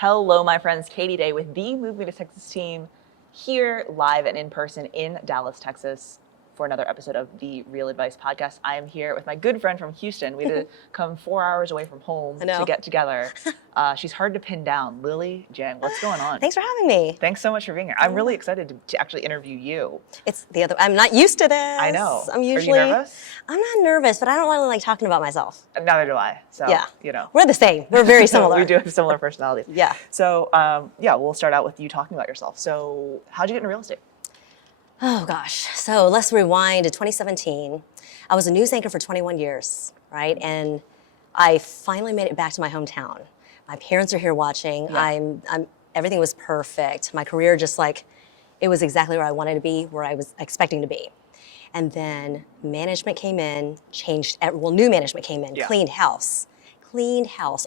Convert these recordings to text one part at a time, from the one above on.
Hello, my friends. Katie Day with the Move Me to Texas team here live and in person in Dallas, Texas for another episode of the Real Advice podcast. I am here with my good friend from Houston. We had to come 4 hours away from home to get together. She's hard to pin down. Lily Jang, what's going on? Thanks for having me. Thanks so much for being here. I'm really excited to actually interview you. It's the other. I'm not used to this. I know. I'm usually. Are you nervous? I'm not nervous, but I don't really like talking about myself. Neither do I. So yeah, you know, we're the same. We're very similar. We do have similar personalities. Yeah. So yeah, we'll start out with you talking about yourself. So how'd you get into real estate? Oh gosh. So let's rewind to 2017. I was a news anchor for 21 years, right? And I finally made it back to my hometown. My parents are here watching. Yeah. Everything was perfect. My career just like, it was exactly where I wanted to be, where I was expecting to be. And then management came in, new management came in, cleaned house,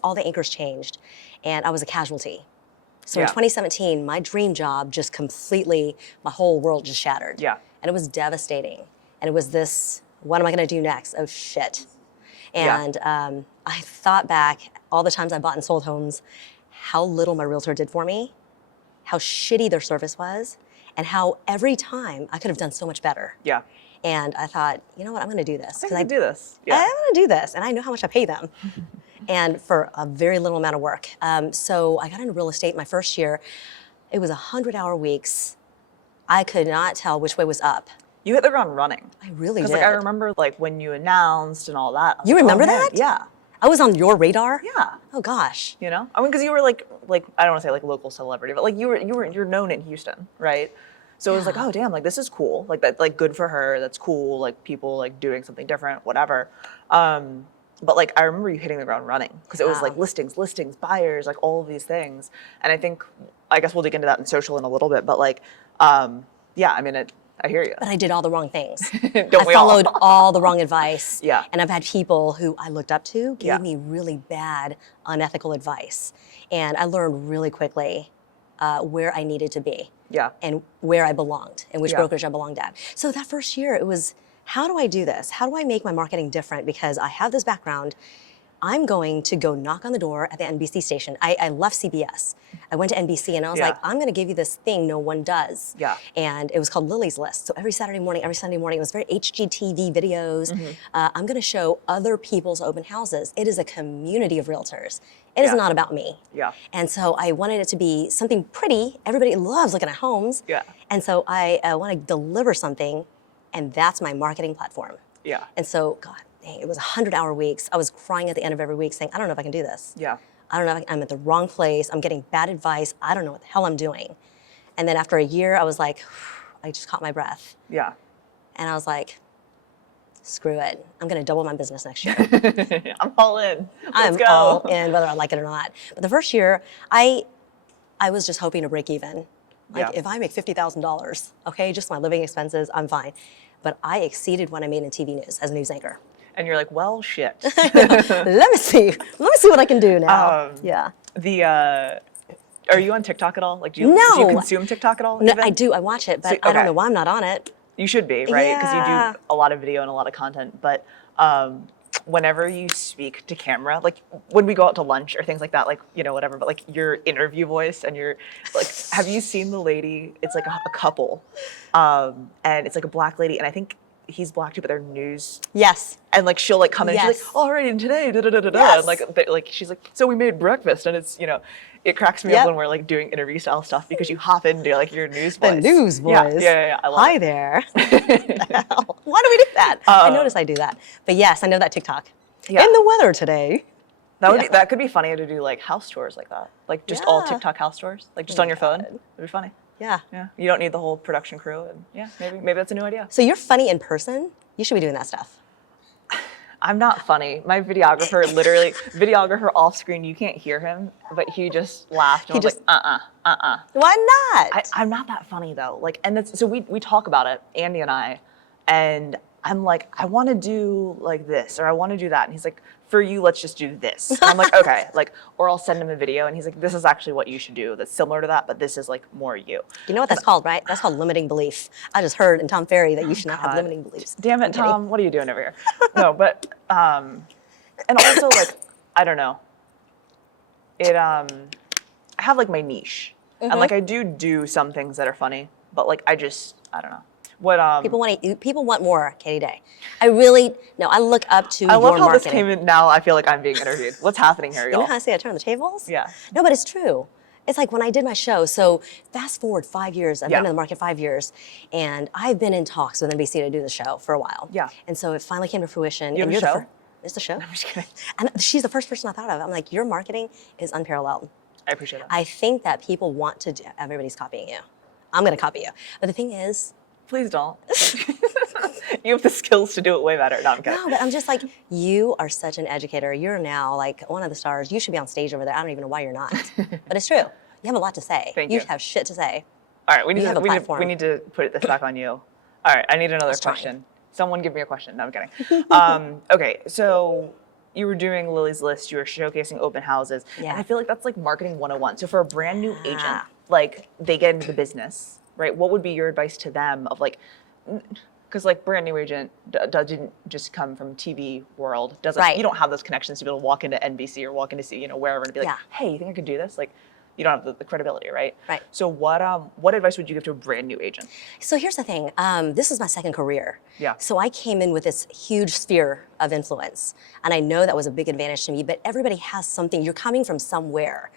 all the anchors changed, and I was a casualty. So in 2017, my dream job just completely, my whole world just shattered. Yeah. And it was devastating. And it was this, what am I gonna do next? Oh shit. And I thought back all the times I bought and sold homes, how little my realtor did for me, how shitty their service was, and how every time I could have done so much better. Yeah. And I thought, you know what, I'm gonna do this. I can do this. Yeah. I'm gonna do this, and I know how much I pay them. And for a very little amount of work. So I got into real estate my first year. It was 100-hour weeks. I could not tell which way was up. You hit the ground running. I really did. Because like I remember like when you announced and all that. You remember that? Yeah. I was on your radar? Yeah. Oh gosh. You know? I mean, because you were like I don't want to say like local celebrity, but like you're known in Houston, right? So it was like, oh damn, like this is cool. Like that, like good for her. That's cool. Like people like doing something different, whatever. But like, I remember you hitting the ground running because it was like listings, buyers, like all of these things. And I guess we'll dig into that in social in a little bit, but like, yeah, I mean, I hear you. But I did all the wrong things. I followed all the wrong advice. Yeah. And I've had people who I looked up to give me really bad, unethical advice. And I learned really quickly where I needed to be. Yeah. And where I belonged and which brokerage I belonged at. So that first year, it was, how do I do this? How do I make my marketing different? Because I have this background. I'm going to go knock on the door at the NBC station. I left CBS. I went to NBC and I was like, I'm gonna give you this thing no one does. Yeah. And it was called Lily's List. So every Saturday morning, every Sunday morning, it was very HGTV videos. Mm-hmm. I'm gonna show other people's open houses. It is a community of realtors. It is not about me. Yeah. And so I wanted it to be something pretty. Everybody loves looking at homes. Yeah. And so I want to deliver something, and that's my marketing platform. Yeah. And so, God, dang, it was 100-hour weeks. I was crying at the end of every week saying, I don't know if I can do this. Yeah. I don't know if I'm at the wrong place. I'm getting bad advice. I don't know what the hell I'm doing. And then after a year, I was like, I just caught my breath. Yeah. And I was like, screw it. I'm going to double my business next year. I'm all in. Let's go. I'm all in, whether I like it or not. But the first year, I was just hoping to break even. Like if I make $50,000, okay, just my living expenses, I'm fine. But I exceeded what I made in TV news as a news anchor. And you're like, well, shit. Let me see what I can do now. Are you on TikTok at all? Like, do you consume TikTok at all? No, I do. I watch it, but I don't know why I'm not on it. You should be, right? Because you do a lot of video and a lot of content. But whenever you speak to camera, like when we go out to lunch or things like that, like, you know, whatever, but like your interview voice and your, like, have you seen the lady? It's like a couple, and it's like a black lady, and I think he's black too, but they're news. Yes. And like she'll like come in, and she's like, all right, and today, da da da da da, and like she's like, so we made breakfast, and it's, you know, it cracks me up when we're like doing interview style stuff because you hop into like your news voice. The news voice. Yeah. I love Hi it. there. Why do we do that? I notice I do that. But yes, I know that TikTok. Yeah. In the weather today. That could be funny to do like house tours like that. Like just all TikTok house tours, like just on your phone. It'd be funny. Yeah. Yeah. You don't need the whole production crew, and maybe that's a new idea. So you're funny in person? You should be doing that stuff. I'm not funny. My videographer off screen, you can't hear him, but he just laughed and was like, Why not? I'm not that funny though. Like, and that's, so we talk about it, Andy and I, and I'm like, I want to do like this, or I want to do that. And he's like, for you, let's just do this. And I'm like, okay, like, or I'll send him a video and he's like, this is actually what you should do. That's similar to that, but this is like more you. You know what that's called, right? That's called limiting belief. I just heard in Tom Ferry that you should not have limiting beliefs. Damn it, Tom, what are you doing over here? No, but, and also like, I don't know. I have like my niche, and like I do some things that are funny, but like I don't know. What people want more, Katie Day. I look up to I love your how marketing. this came in. Now I feel like I'm being interviewed. What's happening here, y'all? You know how I say I turn the tables? Yeah. No, but it's true. It's like when I did my show. So fast forward 5 years. I've been in the market 5 years, and I've been in talks with NBC to do the show for a while. Yeah. And so it finally came to fruition. You have a show? It's the show. I'm just kidding. And she's the first person I thought of. I'm like, your marketing is unparalleled. I appreciate it. I think that people want to. Everybody's copying you. I'm going to copy you. But the thing is, please don't. You have the skills to do it way better. No, I'm kidding. No, but I'm just like, you are such an educator. You're now like one of the stars. You should be on stage over there. I don't even know why you're not. But it's true. You have a lot to say. Thank you. You have shit to say. All right, we need to put this back on you. All right, I need another question. Trying. Someone give me a question. No, I'm kidding. Okay, so you were doing Lily's List. You were showcasing open houses. Yeah. And I feel like that's like marketing 101. So for a brand new agent, like they get into the business, right? What would be your advice to them of like, because like brand new agent didn't just come from TV world. You don't have those connections to be able to walk into NBC or walk into wherever and be like, hey, you think I could do this? Like, you don't have the credibility, right? Right. So what advice would you give to a brand new agent? So here's the thing. This is my second career. Yeah. So I came in with this huge sphere of influence, and I know that was a big advantage to me. But everybody has something. You're coming from somewhere.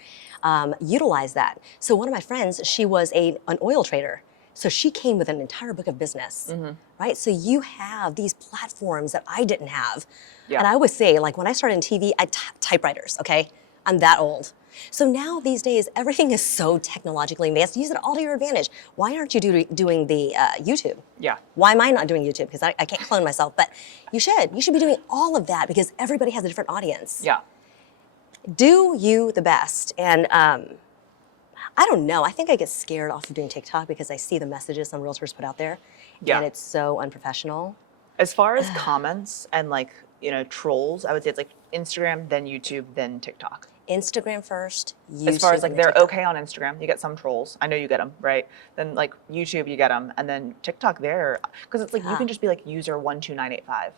Utilize that. So one of my friends, she was an oil trader. So she came with an entire book of business, right? So you have these platforms that I didn't have. Yeah. And I always say, like when I started in TV, typewriters, okay? I'm that old. So now these days, everything is so technologically advanced. Use it all to your advantage. Why aren't you doing the YouTube? Yeah. Why am I not doing YouTube? Because I can't clone myself, but you should. You should be doing all of that because everybody has a different audience. Yeah. Do you the best. And I don't know. I think I get scared off of doing TikTok because I see the messages some realtors put out there. Yeah. And it's so unprofessional. As far as comments and like, trolls, I would say it's like Instagram, then YouTube, then TikTok. Instagram first, YouTube. As far as like they're okay on Instagram, you get some trolls. I know you get them, right? Then like YouTube, you get them, and then TikTok because it's like you can just be like user 12985,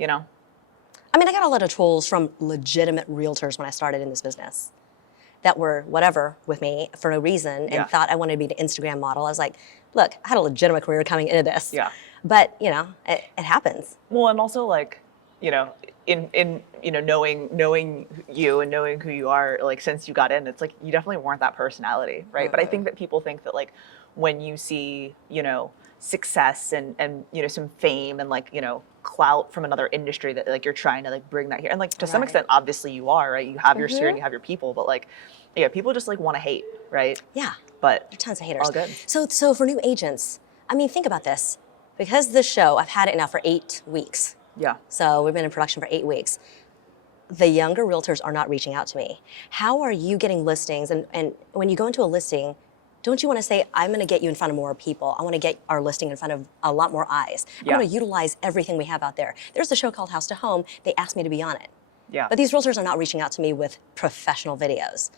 I mean, I got a lot of trolls from legitimate realtors when I started in this business that were whatever with me for no reason and thought I wanted to be an Instagram model. I was like, look, I had a legitimate career coming into this. Yeah. But it happens. Well, and also like, in knowing you and knowing who you are, like since you got in, it's like you definitely weren't that personality, right? Mm-hmm. But I think that people think that like when you see, success and some fame and like, clout from another industry that like you're trying to like bring that here. And like to some extent, obviously you are, right? You have your sphere and you have your people, but like, people just like want to hate, right? Yeah. But there are tons of haters. All good. So for new agents, I mean, think about this. Because this show, I've had it now for 8 weeks. Yeah. So we've been in production for 8 weeks. The younger realtors are not reaching out to me. How are you getting listings? And when you go into a listing, don't you want to say, I'm going to get you in front of more people. I want to get our listing in front of a lot more eyes. I want to utilize everything we have out there. There's a show called House to Home. They asked me to be on it. Yeah. But these realtors are not reaching out to me with professional videos.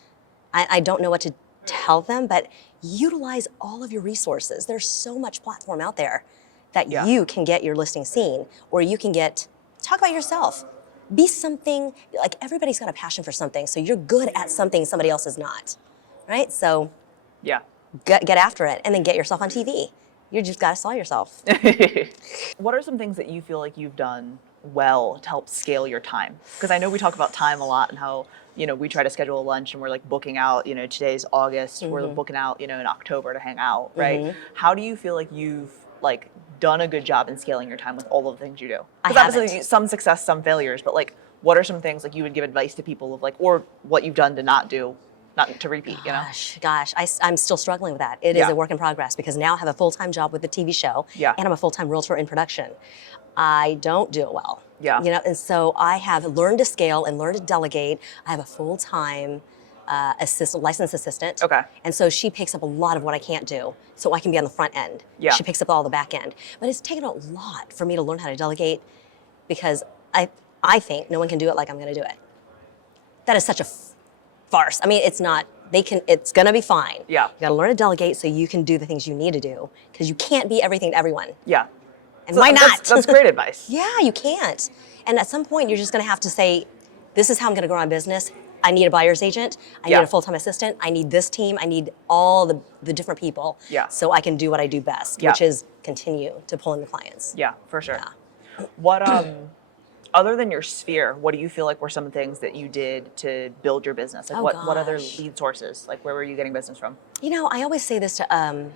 I don't know what to tell them, but utilize all of your resources. There's so much platform out there that you can get your listing seen, or you can talk about yourself. Be something, like everybody's got a passion for something, so you're good at something somebody else is not, right? So get after it, and then get yourself on TV. You just gotta sell yourself. What are some things that you feel like you've done well to help scale your time? Because I know we talk about time a lot and how, we try to schedule a lunch and we're like booking out, today's August, we're booking out, in October to hang out, right? How do you feel like you've like done a good job in scaling your time with all of the things you do? Because obviously some success, some failures, but like, what are some things like you would give advice to people of like, or what you've done to not to repeat, Gosh, I'm still struggling with that. It is a work in progress because now I have a full-time job with the TV show and I'm a full-time realtor in production. I don't do it well. Yeah. And so I have learned to scale and learned to delegate. I have a full-time licensed assistant. Okay. And so she picks up a lot of what I can't do, so I can be on the front end. Yeah. She picks up all the back end. But it's taken a lot for me to learn how to delegate because I think no one can do it like I'm going to do it. That is such a farce. I mean, it's not. It's going to be fine. Yeah. You got to learn to delegate so you can do the things you need to do because you can't be everything to everyone. Yeah. And why not? That's great advice. Yeah, you can't. And at some point, you're just going to have to say, this is how I'm going to grow my business. I need a buyer's agent. I need a full-time assistant. I need this team. I need all the different people. So I can do what I do best, which is continue to pull in the clients. Yeah, for sure. What other than your sphere, what do you feel like were some things that you did to build your business? Like what other lead sources? Like where were you getting business from? You know, I always say this to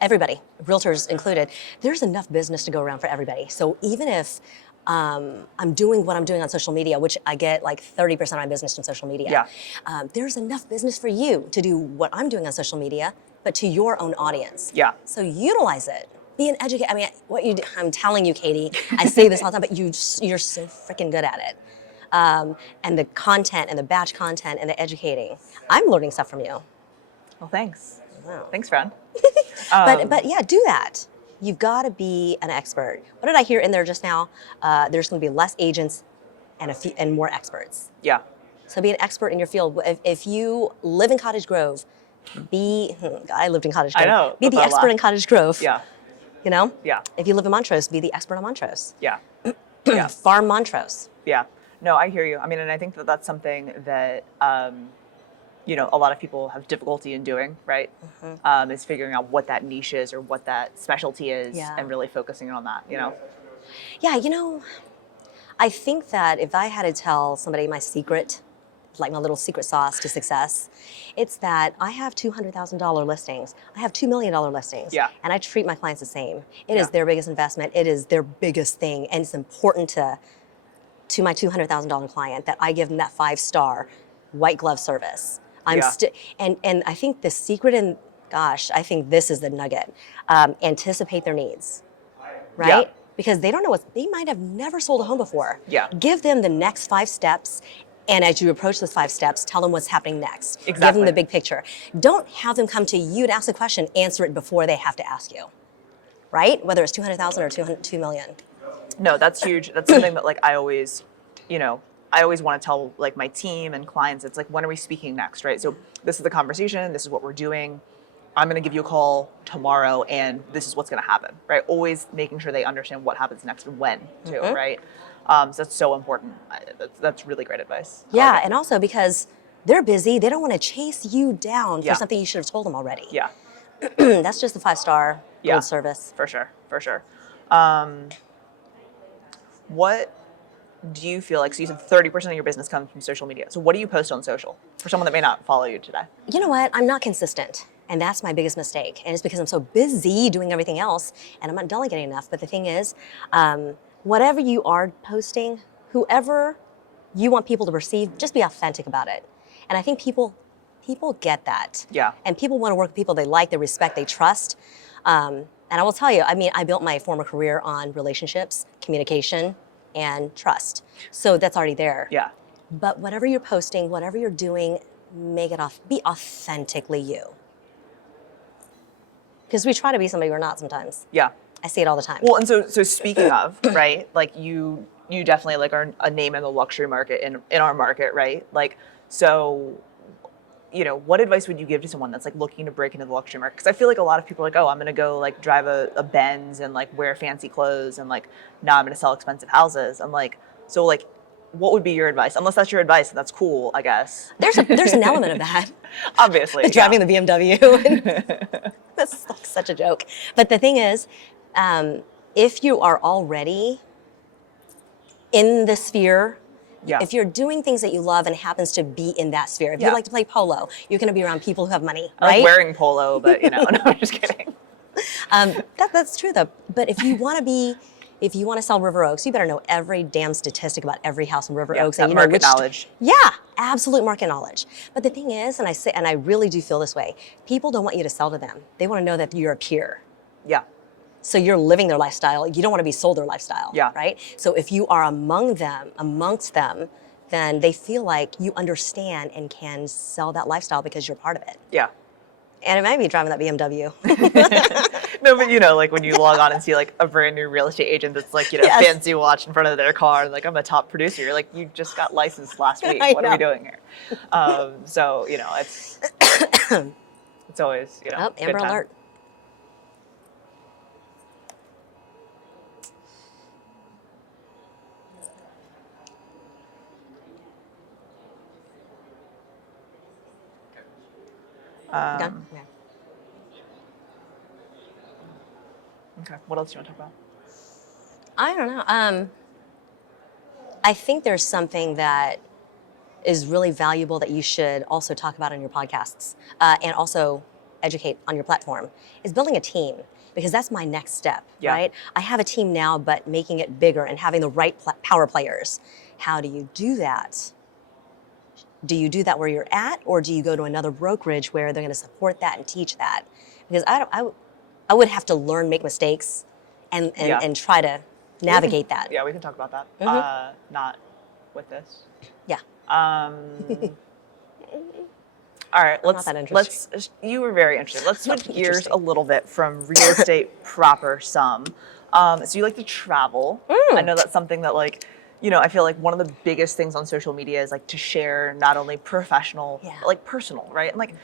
everybody, realtors included. There's enough business to go around for everybody. So even if I'm doing what I'm doing on social media, which I get like 30% of my business from social media, there's enough business for you to do what I'm doing on social media, but to your own audience. So utilize it. Be an educator. I mean, I'm telling you, Katie, I say this all the time, but you're so freaking good at it. And the content and the batch content and the educating. I'm learning stuff from you. Well, thanks. Wow. Thanks, friend. But yeah, do that. You've got to be an expert. What did I hear in there just now? There's going to be less agents and more experts. So be an expert in your field. If you live in Cottage Grove, I lived in Cottage Grove. I know. Be the expert in Cottage Grove. You know? If you live in Montrose, be the expert on Montrose. Farm Montrose. No, I hear you. I mean, and I think that that's something that, you know, a lot of people have difficulty in doing, right? Is figuring out what that niche is or what that specialty is and really focusing on that, you know? Yeah, you know, I think that if I had to tell somebody my secret, like my little secret sauce to success, it's that I have $200,000 listings. I have $2 million listings. And I treat my clients the same. It is their biggest investment. It is their biggest thing. And it's important to my $200,000 client that I give them that 5-star white glove service. And I think the secret, and gosh, I think this is the nugget, anticipate their needs, right? Because they don't know they might have never sold a home before. Give them the next 5 steps. And as you approach those 5 steps, tell them what's happening next. Give them the big picture. Don't have them come to you to ask a question, answer it before they have to ask you, right? Whether it's 200,000 or 2 million. No, that's huge. That's something that like I always, you know, I always want to tell like my team and clients, it's like, when are we speaking next, right? So this is the conversation, this is what we're doing. I'm going to give you a call tomorrow and this is what's going to happen, right? Always making sure they understand what happens next and when too, right? So that's so important. That's really great advice. Yeah, and also because they're busy, they don't want to chase you down for something you should have told them already. That's just the 5-star gold service. For sure, for sure. What do you feel like, so you said 30% of your business comes from social media. So what do you post on social for someone that may not follow you today? You know what? I'm not consistent. And that's my biggest mistake. And it's because I'm so busy doing everything else and I'm not delegating enough. But the thing is, whatever you are posting, whoever you want people to perceive, just be authentic about it. And I think people get that. And people want to work with people they like, they respect, they trust. And I will tell you, I mean, I built my former career on relationships, communication, and trust. So that's already there. But whatever you're posting, whatever you're doing, be authentically you. Because we try to be somebody we're not sometimes. I see it all the time. Well, and so speaking of, right, like you definitely like are a name in the luxury market in our market, right? Like, so, you know, what advice would you give to someone that's like looking to break into the luxury market? Because I feel like a lot of people are like, oh, I'm going to go like drive a Benz and like wear fancy clothes and like, now I'm going to sell expensive houses. I'm like, so like, what would be your advice? Unless that's your advice, that's cool, I guess. There's an element of that. Obviously. Driving the BMW. That's like such a joke. But the thing is, if you are already in the sphere, if you're doing things that you love and happens to be in that sphere, if you like to play polo, you're going to be around people who have money, right? I like wearing polo, but you know, no, I'm just kidding. That's true though. But if you want to sell River Oaks, you better know every damn statistic about every house in River Oaks, and you know market knowledge. Absolute market knowledge. But the thing is, and I really do feel this way, people don't want you to sell to them. They want to know that you're a peer. So you're living their lifestyle. You don't want to be sold their lifestyle, right? So if you are amongst them, then they feel like you understand and can sell that lifestyle because you're part of it. And it might be driving that BMW. No, but you know, like when you log on and see like a brand new real estate agent that's like, you know, fancy watch in front of their car, and like, I'm a top producer. You're like, you just got licensed last week. What are we doing here? So, you know, it's always, you know, Amber Alert. Done? Okay. Okay. What else do you want to talk about? I don't know. I think there's something that is really valuable that you should also talk about on your podcasts and also educate on your platform is building a team, because that's my next step, right? I have a team now, but making it bigger and having the right power players. How do you do that? Do you do that where you're at, or do you go to another brokerage where they're going to support that and teach that? Because I would have to learn, make mistakes, and try to navigate that. Yeah, we can talk about that. Not with this. Yeah. All right, you were very interested. Let's switch gears a little bit from real estate proper some. So you like to travel. I know that's something that like, you know, I feel like one of the biggest things on social media is like to share not only professional, but like personal, right? And like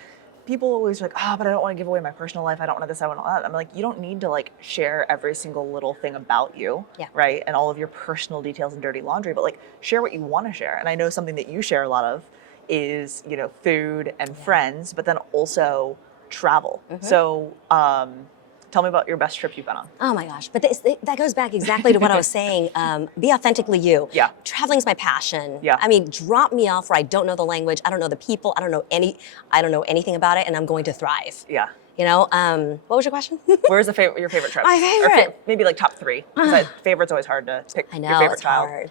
people always like, but I don't want to give away my personal life. I don't want this, I want that. I'm like, you don't need to like share every single little thing about you, right? And all of your personal details and dirty laundry, but like share what you want to share. And I know something that you share a lot of is, you know, food and friends, but then also travel. So tell me about your best trip you've been on. Oh my gosh, but that goes back exactly to what I was saying. Be authentically you. Yeah. Traveling's my passion. Yeah. I mean, drop me off where I don't know the language, I don't know the people, I don't know anything about it, and I'm going to thrive. Yeah. You know, what was your question? Where's your favorite trip? My favorite? Or maybe like top 3. Because favorite's always hard to pick. I know, your favorite it's child. hard.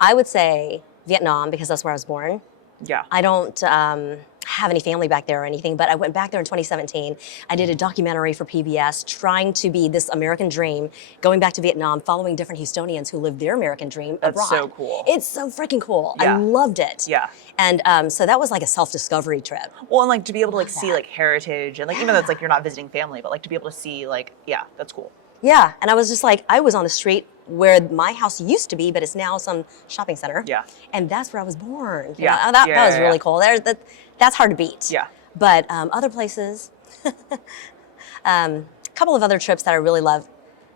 I would say Vietnam, because that's where I was born. Yeah. I don't have any family back there or anything, but I went back there in 2017. I did a documentary for PBS trying to be this American dream, going back to Vietnam, following different Houstonians who lived their American dream abroad. That's so cool. It's so freaking cool. Yeah. I loved it. Yeah. And so that was like a self-discovery trip. Well, and like to be able to like see like heritage and like even though it's like you're not visiting family, but like to be able to see like, yeah, that's cool. Yeah, and I was just like, I was on the street where my house used to be, but it's now some shopping center. Yeah. And that's where I was born. Yeah. That was really cool. That's hard to beat. Yeah. But other places, a couple of other trips that I really love.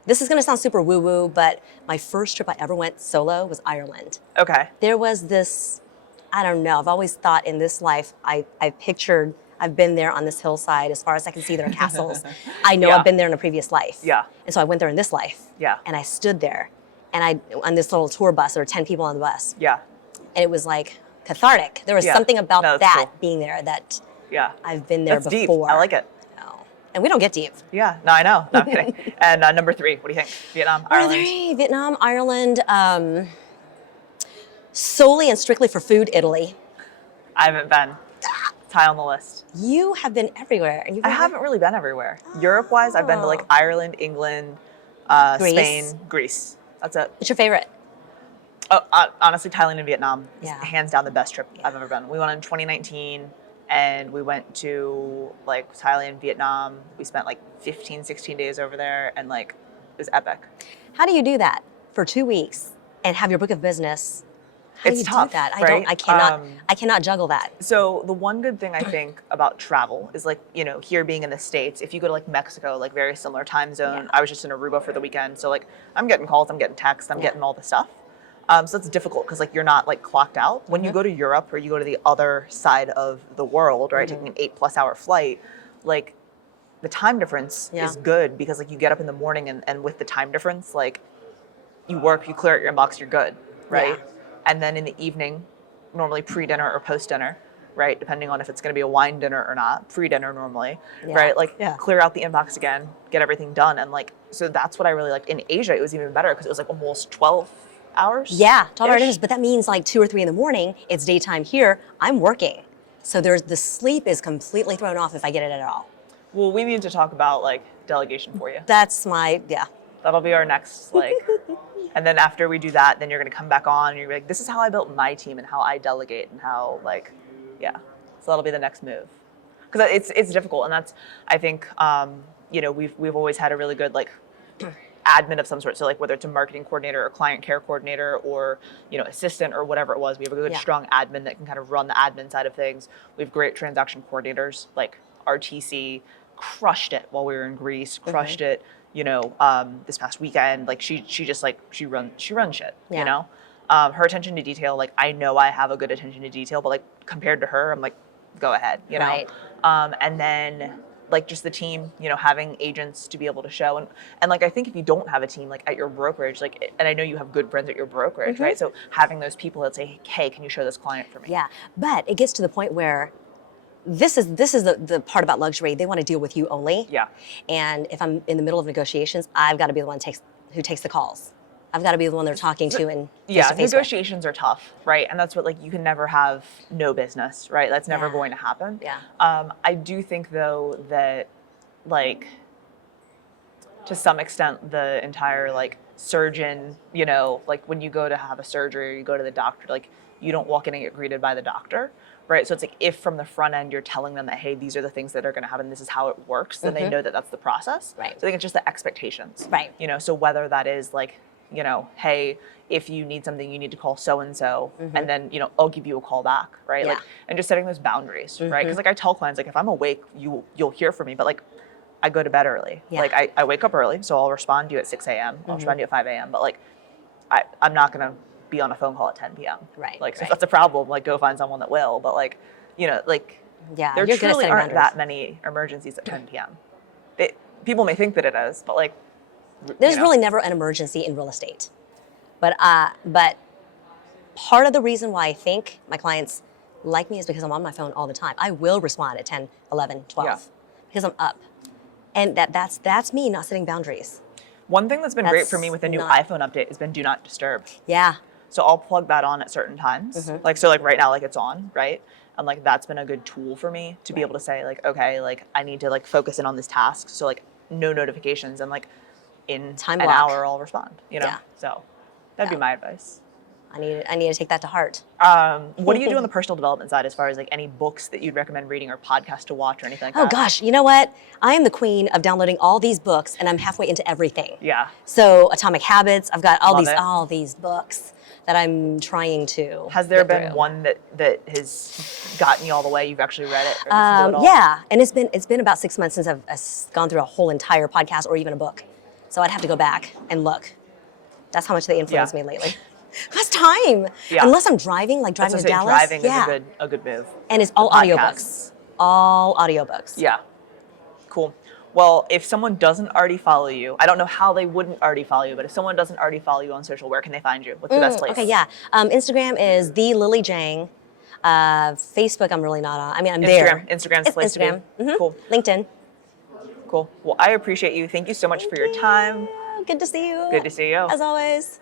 This is going to sound super woo-woo, but my first trip I ever went solo was Ireland. Okay. There was this, I don't know, I've always thought in this life, I've been there on this hillside. As far as I can see, there are castles. I know I've been there in a previous life. Yeah. And so I went there in this life. Yeah. And I stood there, and on this little tour bus, there were 10 people on the bus. Yeah. And it was like cathartic. There was something about that cool. being there that I've been That's before. Deep. I like it. And we don't get deep. Yeah, no, I know. No, I'm kidding. And number 3, what do you think? Vietnam, Ireland? Number 3, Vietnam, Ireland, solely and strictly for food, Italy. I haven't been. It's high on the list. You have been everywhere. I haven't really been everywhere. Europe-wise, I've been to like Ireland, England, Spain, Greece. That's it. What's your favorite? Oh, honestly, Thailand and Vietnam is hands down the best trip Yeah. I've ever been. We went in 2019 and we went to like Thailand, Vietnam. We spent like 15, 16 days over there and like it was epic. How do you do that for 2 weeks and have your book of business? How do you tough, do that? right? I cannot juggle that. So the one good thing I think about travel is like, you know, here being in the States, if you go to like Mexico, like very similar time zone. I was just in Aruba for the weekend. So like I'm getting calls, I'm getting texts, I'm getting all the stuff. So it's difficult because like you're not like clocked out. When you go to Europe or you go to the other side of the world, right, taking an 8+ hour flight, like the time difference is good because like you get up in the morning and with the time difference, like you work, you clear out your inbox, you're good, right? Yeah. And then in the evening, normally pre-dinner or post-dinner, right, depending on if it's going to be a wine dinner or not, pre-dinner normally, right, like clear out the inbox again, get everything done. And like, so that's what I really liked. In Asia, it was even better because it was like almost 12 hours. Yeah, 12 hours, but that means like 2 or 3 in the morning, it's daytime here, I'm working. So the sleep is completely thrown off if I get it at all. Well, we need to talk about like delegation for you. That's That'll be our next like, and then after we do that, then you're going to come back on and you're like, this is how I built my team and how I delegate and how like, so that'll be the next move. Because it's difficult. And that's, I think, you know, we've always had a really good like admin of some sort. So like whether it's a marketing coordinator or client care coordinator or, you know, assistant or whatever it was, we have a good strong admin that can kind of run the admin side of ththings. We have great transaction coordinators like RTC crushed it while we were in Greece, crushed it, you know, this past weekend. Like she just like, she runs shit, you know? Her attention to detail, like I know I have a good attention to detail, but like compared to her, I'm like, go ahead, you know? And then like just the team, you know, having agents to be able to show. And like, I think if you don't have a team like at your brokerage, like, and I know you have good friends at your brokerage, right? So having those people that say, hey, can you show this client for me? Yeah, but it gets to the point where this is the part about luxury. They want to deal with you only. Yeah. And if I'm in the middle of negotiations, I've got to be the one who takes the calls. I've got to be the one they're talking to and face-to-face negotiations are tough, right? And that's what, like, you can never have no business, right? That's never going to happen. Yeah. I do think though that, like, to some extent, the entire like surgeon, you know, like when you go to have a surgery or you go to the doctor, like you don't walk in and get greeted by the doctor, right? So it's like if from the front end you're telling them that, hey, these are the things that are going to happen, this is how it works, then they know that that's the process. Right. So I think it's just the expectations. Right. You know, so whether that is like, you know, hey, if you need something, you need to call so-and-so, and then, you know, I'll give you a call back, right? Yeah. Like, and just setting those boundaries, right? Because like I tell clients, like if I'm awake, you'll hear from me, but like I go to bed early. Yeah. Like I wake up early, so I'll respond to you at 6 a.m. I'll respond to you at 5 a.m. But like I'm not gonna be on a phone call at 10 p.m. Right. Like, so if that's a problem, like go find someone that will. But like, you know, like there you're truly aren't boundaries. that many emergencies at 10 p.m. People may think that it is, but like there's really never an emergency in real estate. But part of the reason why I think my clients like me is because I'm on my phone all the time. I will respond at 10, 11, 12 because I'm up. And that's me not setting boundaries. One thing that's been great for me with the new iPhone update has been do not disturb. Yeah. So I'll plug that on at certain times. Like, so like right now, like it's on, right? And like, that's been a good tool for me to be able to say like, okay, like I need to like focus in on this task. So like no notifications and like in an hour I'll respond, you know? So that'd be my advice. I need to take that to heart. What do you do on the personal development side as far as like any books that you'd recommend reading or podcasts to watch or anything like that? Oh gosh, you know what? I am the queen of downloading all these books and I'm halfway into everything. Yeah. So Atomic Habits, I've got all these books that I'm trying to Has there get been through. one that has gotten you all the way? You've actually read it? Or listened to it all? Yeah, and it's been about 6 months since I've gone through a whole entire podcast or even a book. So I'd have to go back and look. That's how much they influenced me lately. That's time. Yeah. Unless I'm driving, like driving to Dallas. Driving is a good move. And it's all audiobooks. All audiobooks. Yeah. Cool. Well, if someone doesn't already follow you, I don't know how they wouldn't already follow you, but if someone doesn't already follow you on social, where can they find you? What's the best place? Okay, yeah. Instagram is the Lily Jang. Facebook, I'm really not on. I mean, I'm there. Instagram's the place to be. Cool. LinkedIn. Cool. Well, I appreciate you. Thank you so much for your time. Good to see you. Good to see you. As always.